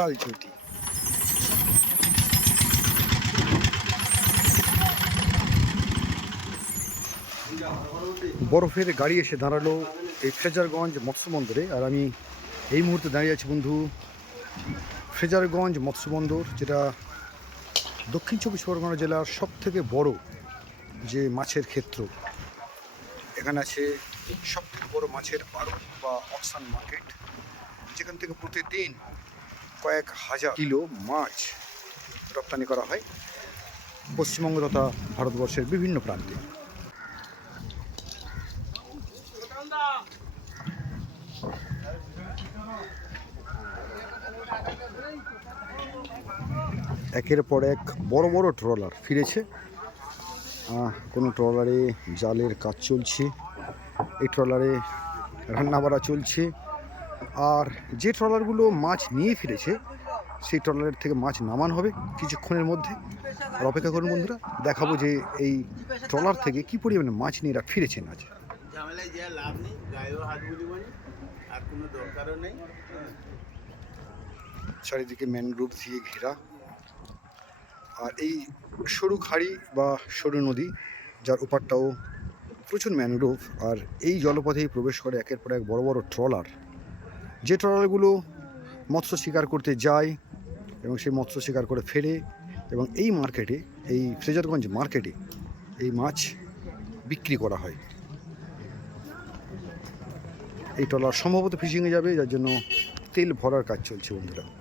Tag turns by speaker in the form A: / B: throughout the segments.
A: তাল জ্যোতি বরফের গাড়ি এসে দাঁড়াল এই ফ্রেজারগঞ্জ মৎস্য বন্দরে আর আমি এই মুহূর্তে দাঁড়িয়ে আছি বন্ধু ফ্রেজারগঞ্জ মৎস্য বন্দর যেটা দক্ষিণ চব্বিশ পরগনা জেলার সব থেকে বড় যে মাছের ক্ষেত্র। এখানে আছে সব থেকে বড় মাছের আড়ত বা অকসান মার্কেট, যেখান থেকে প্রতিদিন কয়েক হাজার কিলো মাছ রপ্তানি করা হয় পশ্চিমবঙ্গ তথা ভারতবর্ষের বিভিন্ন প্রান্তে। একের পর এক বড় বড় ট্রলার ফিরেছে। কোনো ট্রলারে জালের কাজ চলছে। এই ট্রলারে রান্নাবাড়া চলছে। আর যে ট্রলারগুলো মাছ নিয়ে ফিরেছে সেই ট্রলারের থেকে মাছ নামানো হবে কিছুক্ষণের মধ্যে। আর অপেক্ষা করুন বন্ধুরা দেখাবো যে এই ট্রলার থেকে কি পরিমাণে মাছ নিয়ে এরা ফিরেছেন আজ।
B: ঝামেলায় যে লাভ নেই গায়েও হাত বুলিব আর কোনো দরকারও নেই।
A: চারিদিকে ম্যানগ্রোভ দিয়ে ঘেরা। আর এই সরু খাড়ি বা সরু নদী যার ওপারটাও প্রচুর ম্যানগ্রোভ আর এই জলপথেই প্রবেশ করে একের পর এক বড় বড় ট্রলার। যে ট্রলারগুলো মৎস্য শিকার করতে যায় এবং সেই মৎস্য শিকার করে ফেলে এবং এই মার্কেটে, এই ফ্রেজারগঞ্জ মার্কেটে এই মাছ বিক্রি করা হয়। এই ট্রলার সম্ভবত ফিশিংয়ে যাবে, যার জন্য তেল ভরার কাজ চলছে বন্ধুরা।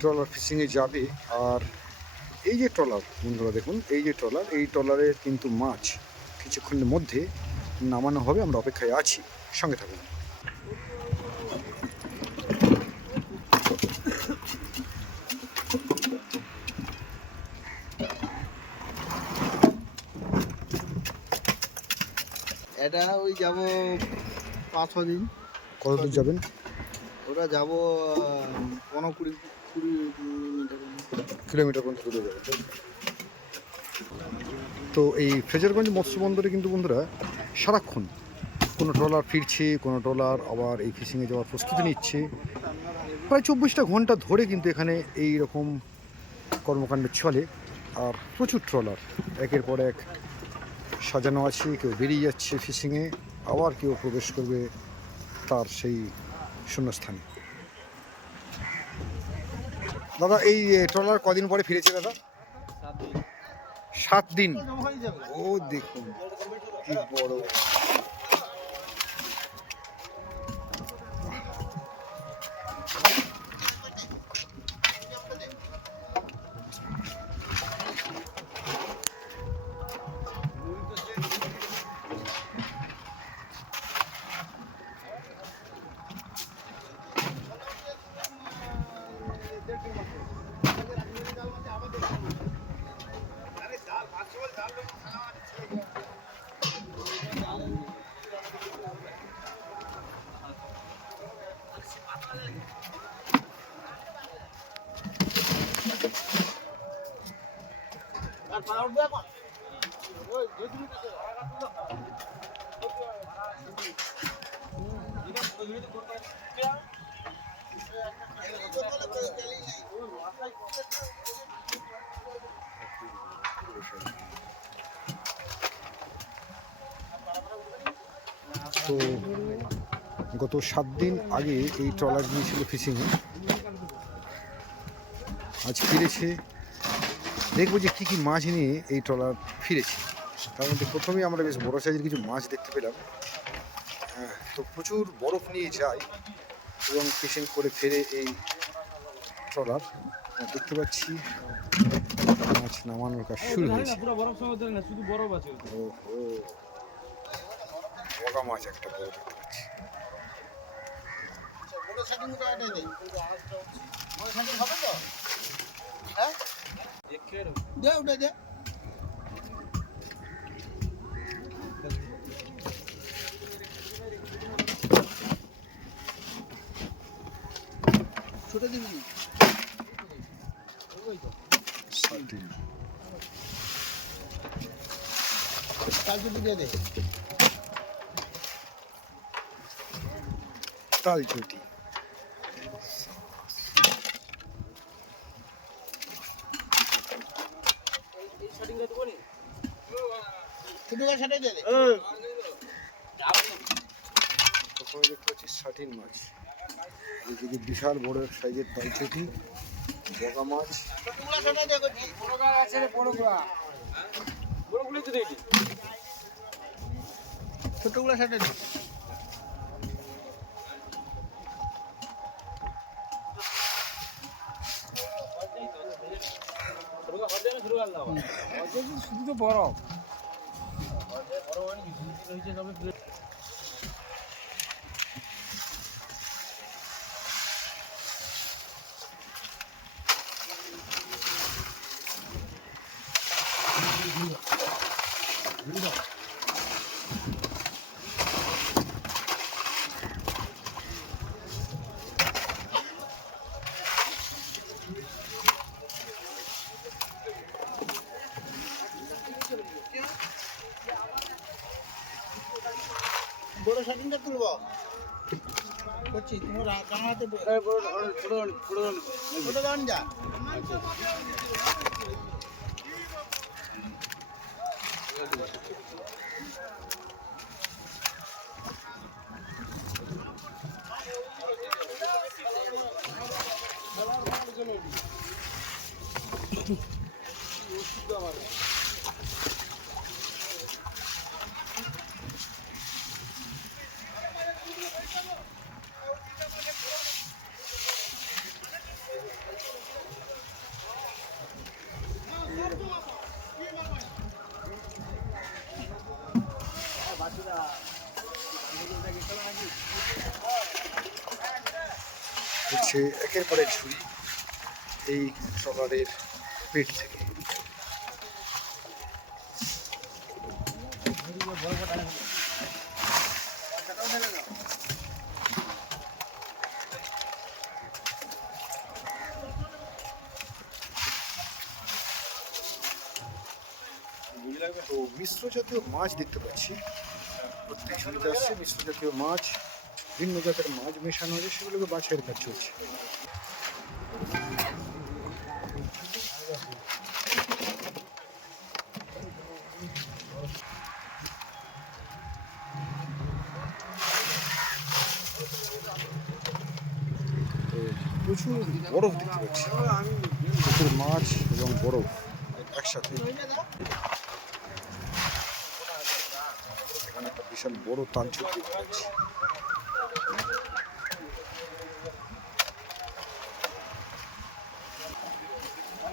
A: ট্রলার ফিশিংয়ে যাবে আর এই যে ট্রলার বন্ধুরা দেখুন এই যে ট্রলার এই ট্রলারে কিন্তু মাছ কিছুক্ষণের মধ্যে নামানো হবে আমরা অপেক্ষায় আছি সঙ্গে থাকুন।
B: এটা ওই যাব পাঁচ দিন
A: কত দূর যাবেন?
B: ওরা যাব পনেরো কুড়ি
A: কিলোমিটার পর্যন্ত দূরে তাই? তো? এই ফ্রেজারগঞ্জ মৎস্য বন্দরে কিন্তু বন্ধুরা সারাক্ষণ কোনো ট্রলার ফিরছে, কোনো ট্রলার আবার এই ফিশিংয়ে যাওয়ার প্রস্তুতি নিচ্ছে। প্রায় চব্বিশটা ঘণ্টা ধরে কিন্তু এখানে এই রকম কর্মকাণ্ড চলে আর প্রচুর ট্রলার। একের পর এক সাজানো আছে, কেউ বেরিয়ে যাচ্ছে ফিশিংয়ে, আবার কেউ প্রবেশ করবে তার সেই শূন্যস্থানে। দাদা এই ট্রলার কদিন পরে ফিরেছে দাদা? সাত দিন। ও দেখুন কি বড়। তো গত সাত দিন আগে এই ট্রলার গিয়েছিল ফিশিংয়ে। আজ ফিরেছে দেখব যে কী কী মাছ নিয়ে এই ট্রলার ফিরেছে। তার মধ্যে প্রথমেই আমরা বেশ বড় সাইজের কিছু মাছ দেখতে পেলাম। হ্যাঁ, তো প্রচুর বরফ নিয়ে যায় এবং ফিশিং করে ফেরে এই ট্রলার। দেখতে পাচ্ছি মাছ নামানোর কাজ শুরু হয়েছে। বগা মাছ একটা বড় দেখতে পাচ্ছি।
B: হবে তো? হ্যাঁ? দে ওটা দে। ছোট দিবি
A: থার্টিন
B: কাল যদি দিয়ে দে।
A: তালচুটি
B: ছোটো গাছ সেটাই দিয়ে দে।
A: প্রথমে দেখতে পাচ্ছি শাটিন মাছ এদিকে বিশাল বড় সাইজের তালচুটি বগা মাছ।
B: ছোটোগুলো করছি।
C: বড়গুলোই তো দেখি
B: ছোটোগুলো সেটাই দে
C: বড়
B: শাটিনটা তুলবো। করছি তোমার কামাতে ছোটো গান যা।
A: হচ্ছে একের পর ঝুড়ি এই ট্রলারের পেট থেকে। তো মিশ্র জাতীয় মাছ দেখতে পাচ্ছি। প্রত্যেক ঝুড়িতে আসছে মিশ্র জাতীয় মাছ। ভিন্ন জাতের মাছ মেশানো আছে সেগুলোকে বাছাইয়ের কাজ চলছে। প্রচুর বরফ দেখতে পাচ্ছি। প্রচুর মাছ এবং বরফ একসাথে। বিশাল বড় তালচুট দেখতে পাচ্ছি।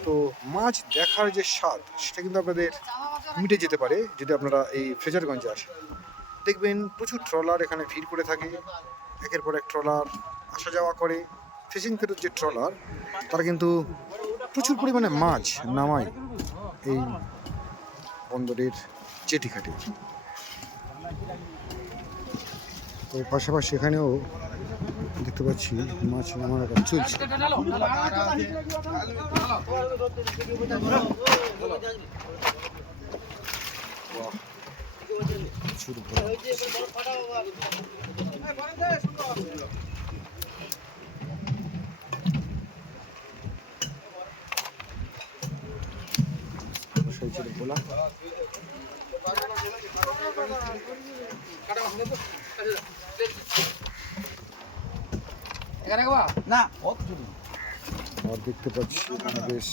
A: তো মাছ দেখার যে স্বাদ, সেটা কিন্তু আপনাদের মিটে যেতে পারে যদি আপনারা এই ফ্রেজারগঞ্জে আসেন। দেখবেন প্রচুর ট্রলার এখানে ভিড় করে থাকে। একের পর এক ট্রলার আসা যাওয়া করে। ফিশিং ফেরত যে ট্রলার, তারা কিন্তু প্রচুর পরিমাণে মাছ নামায় এই বন্দরের চেটি ঘাটে তো পাশাপাশি এখানেও দেখতে পাচ্ছি মাছ নামার কাজ চলছে। বাহ, প্রচুর আর দেখতে পাচ্ছি বেশ।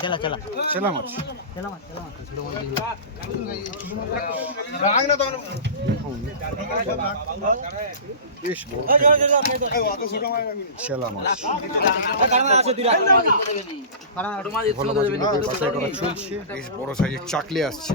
B: চলা চলা।
A: চেলা মাছ।
B: রাগ না তখন
A: দেখুন বেশ বড়। চেলা মাছ। ভোলা মাছগুলোকে চলছে। বেশ বড় সাইজের চাকলে আসছে।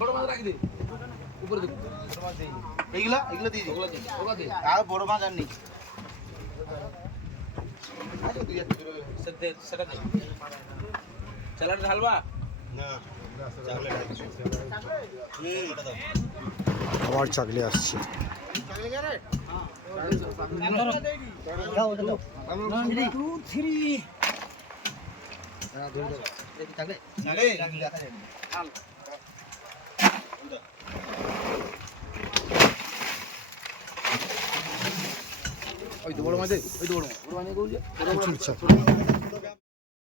C: বড় মাছ রাখি দে। উপরে দে।
B: এইগুলা এগুলো দিয়ে দিই
C: ওগুলা দে। ওগুলা দে।
B: আর বড় মাছ আর নেই সেটা দে চালাটা ঢালবা
A: আবার চাকলে আসছে।
C: ওই তো বড় মাঝে ওই তো বড় বড় মাছ